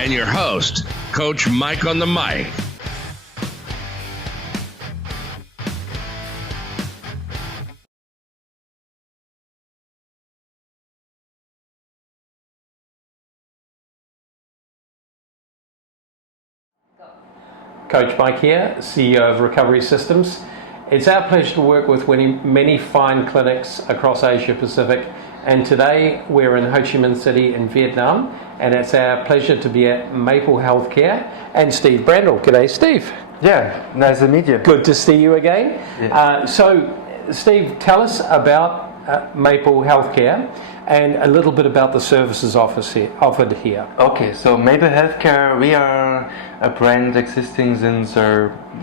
and your host, Coach Mike on the mic. Coach Mike here, CEO of Recovery Systems. It's our pleasure to work with many fine clinics across Asia Pacific, and today we're in Ho Chi Minh City in Vietnam, and it's our pleasure to be at Maple Healthcare and Steve Brandl. G'day, Steve. Yeah, nice to meet you. Good to see you again. Yeah. So, Steve, tell us about Maple Healthcare and a little bit about the services offered here. Okay, so Maple Healthcare, we are a brand existing since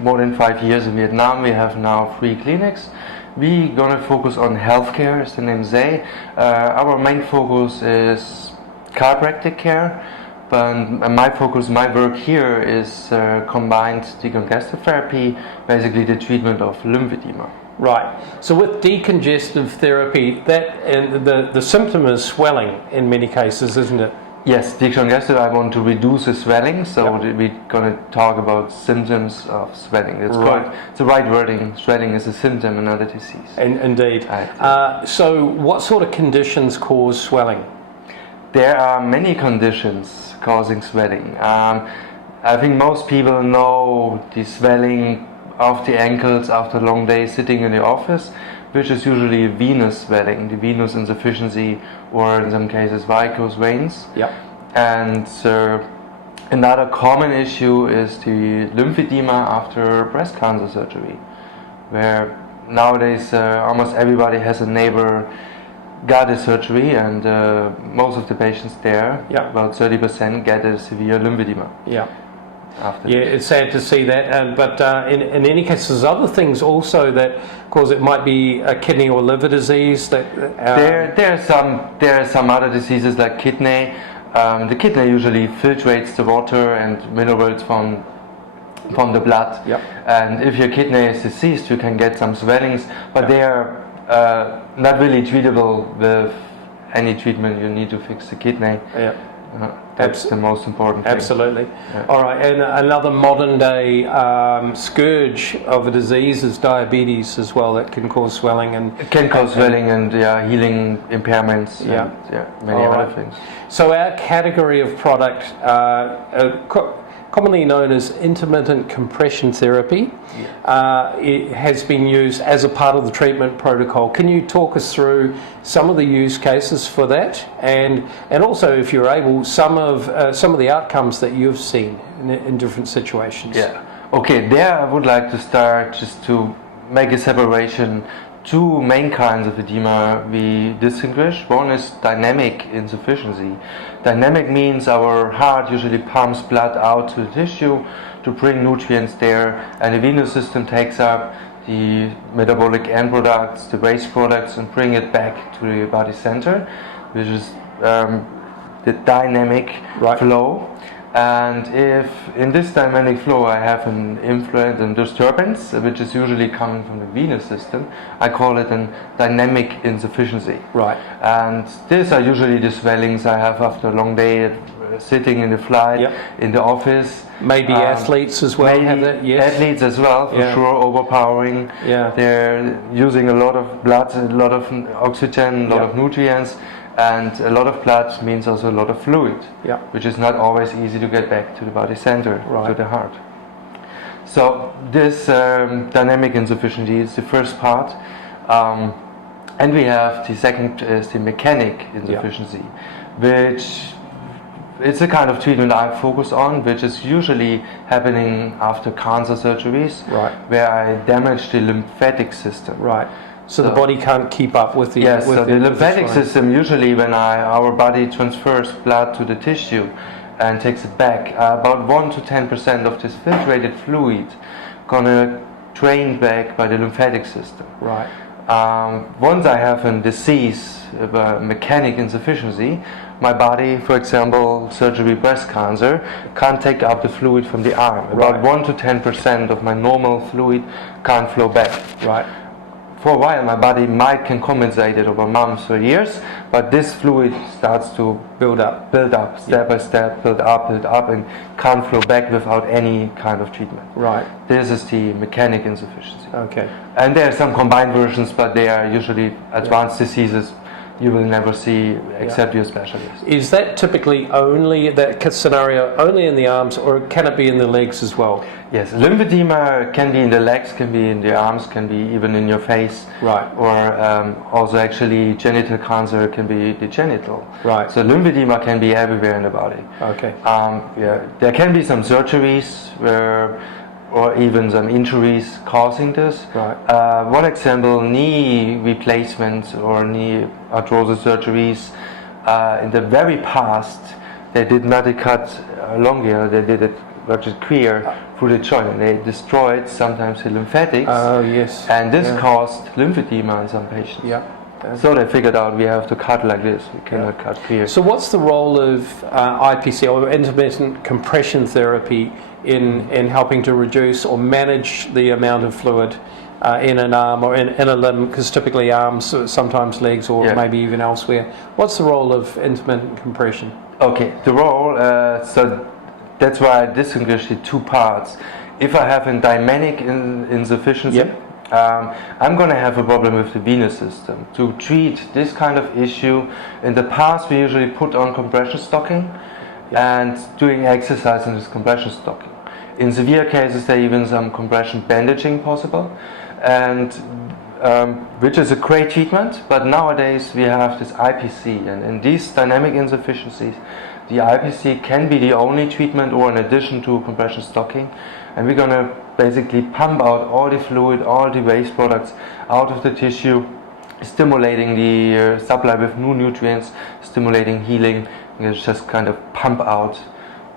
more than 5 years in Vietnam. We have now 3 clinics. We're gonna focus on healthcare, as the name say. Our main focus is chiropractic care, but my work here is combined decongestant therapy, basically the treatment of lymphedema. Right. So with decongestive therapy, the symptom is swelling in many cases, isn't it? Yes, decongestant, I want to reduce the swelling, so we're going to talk about symptoms of swelling. It's the right wording. Swelling is a symptom, not a disease. Indeed. So what sort of conditions cause swelling? There are many conditions causing swelling. I think most people know the swelling of the ankles after a long day sitting in the office, which is usually venous swelling, the venous insufficiency, or in some cases varicose veins. Yep. And another common issue is the lymphedema after breast cancer surgery, where nowadays almost everybody has a neighbor got a surgery, and most of the patients there, about 30%, get a severe lymphedema. Yeah. It's sad to see that, but in any case, there's other things also that cause it. Might be a kidney or liver disease. That there are some other diseases like kidney. The kidney usually filtrates the water and minerals from the blood. Yep. And if your kidney is diseased, you can get some swellings, but they are not really treatable with any treatment. You need to fix the kidney. Yeah. That's the most important thing. Absolutely. Yeah. All right, and another modern day scourge of a disease is diabetes as well, that can cause swelling. It can cause swelling and healing impairments and many other things. So our category of product, commonly known as intermittent compression therapy, it has been used as a part of the treatment protocol. Can you talk us through some of the use cases for that, and also, if you're able, some of the outcomes that you've seen in different situations? Yeah. Okay. There, I would like to start just to make a separation. 2 main kinds of edema we distinguish. One is dynamic insufficiency. Dynamic means our heart usually pumps blood out to the tissue to bring nutrients there, and the venous system takes up the metabolic end products, the waste products, and bring it back to the body center, which is the dynamic flow. And if in this dynamic flow I have an influence and disturbance, which is usually coming from the venous system, I call it a dynamic insufficiency. Right. And these are usually the swellings I have after a long day sitting in the flight, in the office. Maybe athletes as well have that. Yes. Athletes as well, for sure, overpowering. Yeah. They're using a lot of blood, a lot of oxygen, a lot of nutrients. And a lot of blood means also a lot of fluid, which is not always easy to get back to the body center, to the heart. So this dynamic insufficiency is the first part. And we have the second is the mechanic insufficiency, which it's a kind of treatment I focus on, which is usually happening after cancer surgeries, where I damage the lymphatic system. Right. So the body can't keep up with the the lymphatic system. Usually, when our body transfers blood to the tissue and takes it back, about 1 to 10% of this filtrated fluid gonna drain back by the lymphatic system. Right. Once I have a disease, a mechanic insufficiency, my body, for example, surgery breast cancer, can't take up the fluid from the arm. About 1 to 10% of my normal fluid can't flow back. Right. for a while my body can compensate it over months or years, but this fluid starts to Build up. step by step, build up, and can't flow back without any kind of treatment. Right. This is the mechanic insufficiency. Okay. And there are some combined versions, but they are usually advanced diseases you will never see except your specialist. Is that typically only that scenario only in the arms, or can it be in the legs as well? Yes, lymphedema can be in the legs, can be in the arms, can be even in your face. Right. Or also actually genital cancer can be the genital. Right. So lymphedema can be everywhere in the body. Okay. There can be some surgeries or even some injuries causing this. Right. One example, knee replacements or knee arthrosis surgeries. In the very past, they did not cut longia, they did it queer through the joint, and they destroyed sometimes the lymphatics. Oh, yes. And this caused lymphedema in some patients. Yeah. So they figured out we have to cut like this, we cannot cut clear. So what's the role of IPC, or intermittent compression therapy, in helping to reduce or manage the amount of fluid in an arm or in a limb, because typically arms, sometimes legs, or maybe even elsewhere? What's the role of intermittent compression? Okay, the role, so that's why I distinguish the two parts. If I have a dynamic insufficiency, I'm going to have a problem with the venous system. To treat this kind of issue, in the past we usually put on compression stocking and doing exercise in this compression stocking. In severe cases there even some compression bandaging possible, and which is a great treatment, but nowadays we have this IPC, and in these dynamic insufficiencies the IPC can be the only treatment, or in addition to compression stocking, and we're going to basically pump out all the fluid, all the waste products out of the tissue, stimulating the supply with new nutrients, stimulating healing. It's just kind of pump out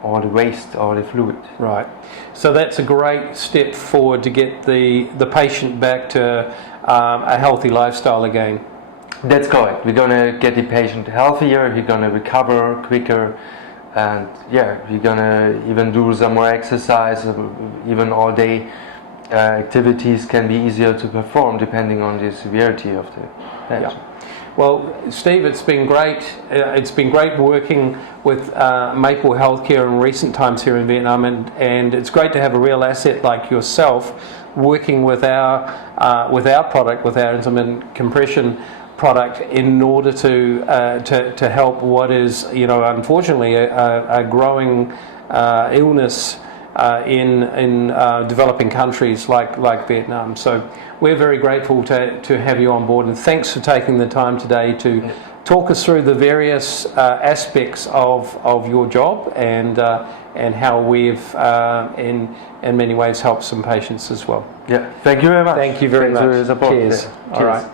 all the waste, all the fluid. Right. So that's a great step forward to get the patient back to a healthy lifestyle again. That's correct. We're going to get the patient healthier, he's going to recover quicker, and we're going to even do some more exercise. Even all day activities can be easier to perform depending on the severity of the patient. Well, Steve, it's been great. It's been great working with Maple Healthcare in recent times here in Vietnam, and it's great to have a real asset like yourself working with our product, with our intermittent compression product, in order to help what is, unfortunately a growing illness in developing countries like Vietnam. So we're very grateful to have you on board, and thanks for taking the time today to talk us through the various aspects of your job and how we've in many ways helped some patients as well. Yeah, thank you very much. Thank you very much. For your support. Cheers. Yeah. All right.